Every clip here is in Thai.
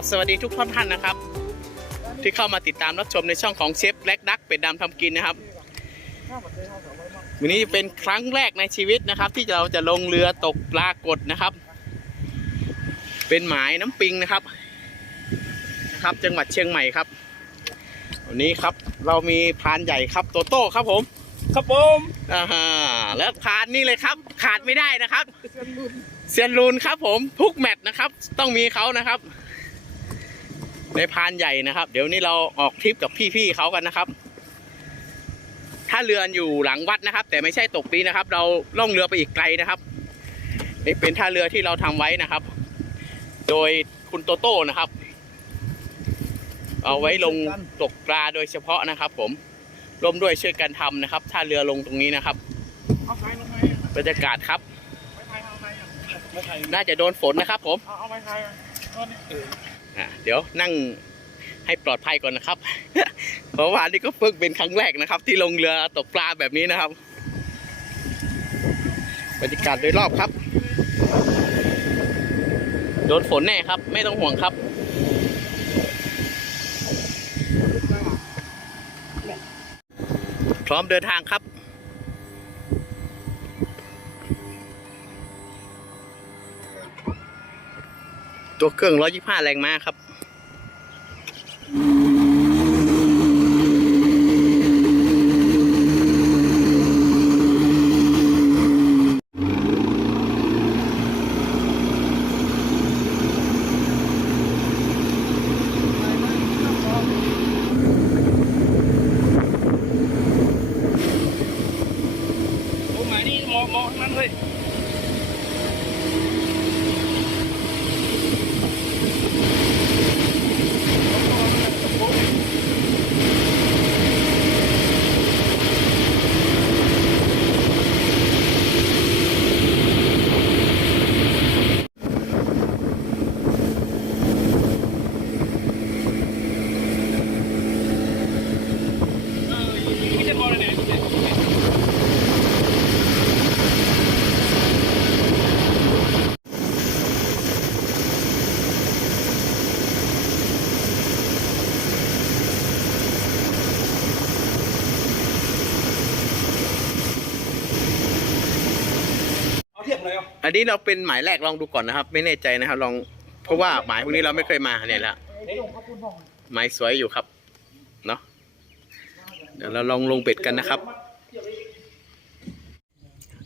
รับสวัสดีทุกท่านนะครับ ที่เข้ามาติดตามรับชมในช่องของเชฟแบล็กดักเป็ดดำทำกินนะครับวันนี้เป็นครั้งแรกในชีวิตนะครับ ที่เราจะลงเรือตกปลากดนะครับ เป็นหมายน้ำปิงนะครับนะครับ จังหวัดเชียงใหม่ครับวันนี้ครับเรามีพรานใหญ่ครับโตโต้ครับผม ครับผมอ่าฮะแล้วพรานนี่เลยครับ ขาดไม่ได้นะครับเซียนรูนครับผมทุกแมตช์นะครับ ต้องมีเขานะครับ ในพานใหญ่นะครับ เดี๋ยวนี้เราออกทริปกับพี่ๆเขากันนะครับ ถ้าเรืออยู่หลังวัดนะครับ แต่ไม่ใช่ตกนี้นะครับ เราล่องเรือไปอีกไกลนะครับนี่เป็นท่าเรือที่เราทำไว้นะครับ โดยคุณโตโต้นะครับ เอาไว้ลงตกปลาโดยเฉพาะนะครับผมร่วมด้วยช่วยกันทำนะครับท่าเรือลงตรงนี้นะครับบรรยากาศครับน่าจะโดนฝนนะครับผมเอาไฟไทย อ่าเดี๋ยวนั่งให้ปลอดภัยก่อนนะครับ เพราะว่านี่ก็เพิ่งเป็นครั้งแรกนะครับ ที่ลงเรือตกปลาแบบนี้นะครับบรรยากาศโดยรอบครับโดนฝนแน่ครับ ไม่ต้องห่วงครับพร้อมเดินทางครับ ตัวเครื่อง 125 แรงม้าครับ โอ้หมายนี่มองมองทั้งนั้นเลย เออไม่ใช่บอลเลยเนี่ย เอาเทียบเลย อันนี้เราเป็นหมายแรกลองดูก่อนนะครับ ไม่แน่ใจนะครับ ลองเพราะว่าหมายพวกนี้เราไม่เคยมาเนี่ยแหละหมายสวยอยู่ครับเนาะเดี๋ยวเราลองลงเบ็ดกันนะครับ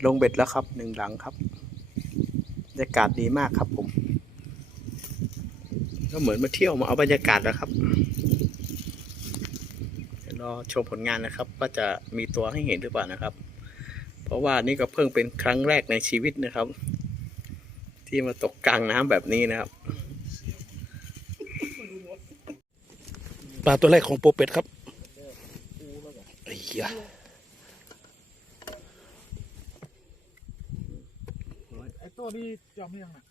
ลงเบ็ดแล้วครับหนึ่งหลังครับบรรยากาศดีมากครับผมก็เหมือนมาเที่ยวมาเอาบรรยากาศแล้วครับเดี๋ยวรอชมผลงานนะครับ ว่าจะมีตัวให้เห็นหรือเปล่านะครับ ราะว่านี่ก็เพิ่งเป็นครั้งแรกในชีวิตนะครับ ที่มาตกกลางน้ำแบบนี้นะครับปลาตัวแรกของโปเป็ดครับไอ้เหี้ยไอ้ตัวนี้จำไม่ยังน่ะ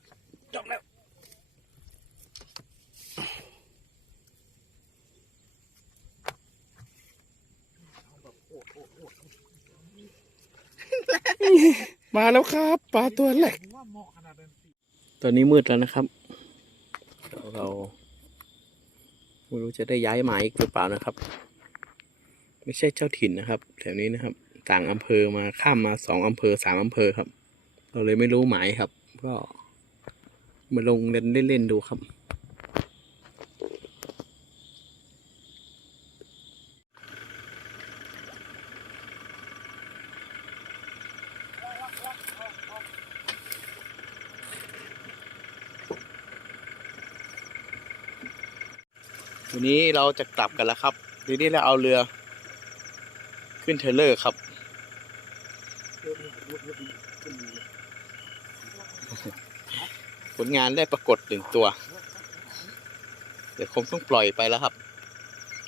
จบแล้ว มาแล้วครับปลาตัวแรกผมว่าเหมาะขนาดนั้นสิตอนนี้มืดแล้วนะครับ เราไม่รู้จะได้ย้ายหมายอีกหรือเปล่านะครับ ไม่ใช่เจ้าถิ่นนะครับ แถวนี้นะครับ ต่างอำเภอมาข้ามมาสองอำเภอสามอำเภอครับ เราเลยไม่รู้หมายครับ ก็มาลงเล่นเล่นๆดูครับ ทีนี้เราจะกลับกันแล้วครับทีนี้เราเอาเรือ ขึ้นเทเลอร์ครับ ผลงานได้ปรากฏหนึ่งตัว เดี๋ยวคงต้องปล่อยไปแล้วครับ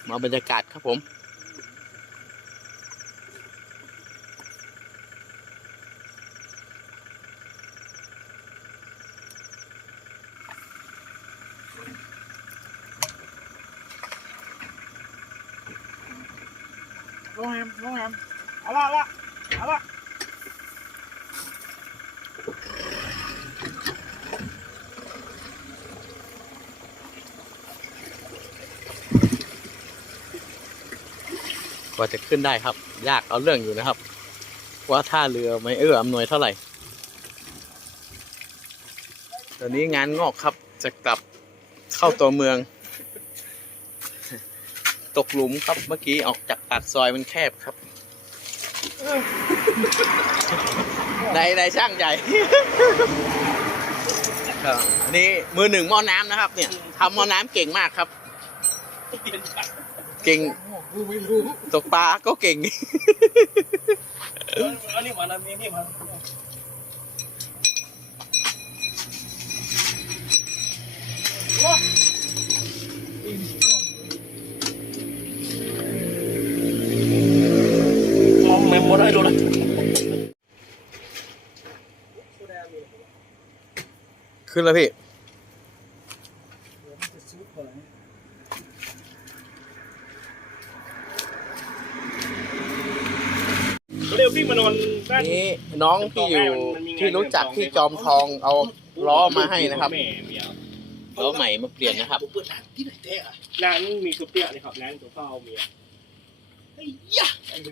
มาบรรยากาศครับผม ลงแฮมลงแฮมเอาละเอาละเอาละกว่าจะขึ้นได้ครับ ยากเอาเรื่องอยู่นะครับ ว่าท่าเรือไม่เอื้ออำนวยเท่าไหร่ตอนนี้งานงอกครับจะกลับเข้าตัวเมือง ตกหลุมครับเมื่อกี้ออกจากปากซอยมันแคบครับในในช่างใหญ่ครับอันนี่มือหนึ่งหม้อน้ำนะครับ เนี่ยทำหม้อน้ำเก่งมากครับ เก่งกูไม่รู้ตกปลาก็เก่งอันนี้มันอันนี้นี่มัน มองแมมหมดได้ดูเลยขึ้นแล้วพี่เร็วพี่มานอนด้านนี่น้องที่อยู่ที่รู้จักที่จอมทองเอาล้อมาให้นะครับแม่เมียล้อใหม่มาเปลี่ยนนะครับเปิดร้านที่ไหนแท้อะร้านมีซุปเปอร์นี่ครับร้านตัวเฝ้าเมียไอ้ ยะ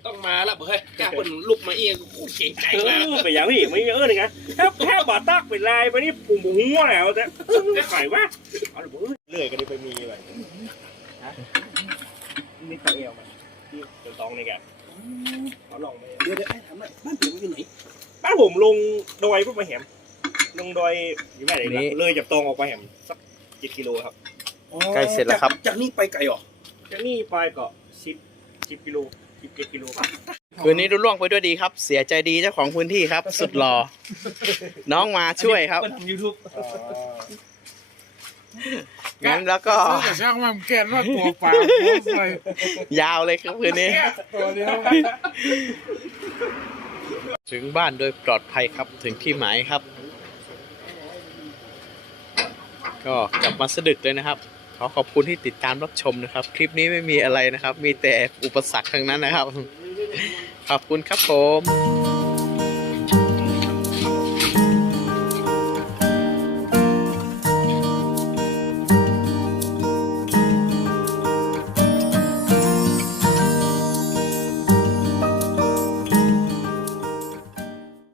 ต้องมาแล้วเฮ้ยกล้าเป็นลุกมาเองโคตรเก่งใจเอมากอไปอย่างพี่ไม่เยอะเลยนะถ้าแค่บาตักเป็นลายไปนี่ปุ่มหัวแล้วแต่ไข่วะเอาเรื่อยกันดิไปมีอะไรนี่ตะเอวมันที่ตัวตองนี่แกเขาลองไปเดี๋ยวเดี๋ยวไอ้ถามหน่อยบ้านผมอยู่ไหนบ้านผมลงดอยพวกมาแหมลงดอยอยู่ไหนนี่ เลยจากตองออกไปแหมสักเจ็ดกิโลครับใกล้เสร็จแล้วครับจากนี่ไปไกลเหรอจากนี่ไปก็สิบ สิบกิโลสิบเจ็ดกิโลครับคืนนี้รุ่ล่วงไปด้วยดีครับ เสียใจดีเจ้าของพื้นที่ครับ สุดหล่อน้องมาช่วยครับก็ทำยูทูบงั้นแล้วก็ซื้อแต่ช่างมันแกนว่าตัวเปล่าโพสเลยยาวเลยครับคืนนี้ตัวเดียวถึงบ้านโดยปลอดภัยครับถึงที่หมายครับ ก็กลับมาสะดึกเลยนะครับข อขอบคุณที่ติดตามรับชมนะครับ คลิปนี้ไม่มีอะไรนะครับ มีแต่อุปสรรคทั้งนั้นนะครับ ขอบคุณครับผม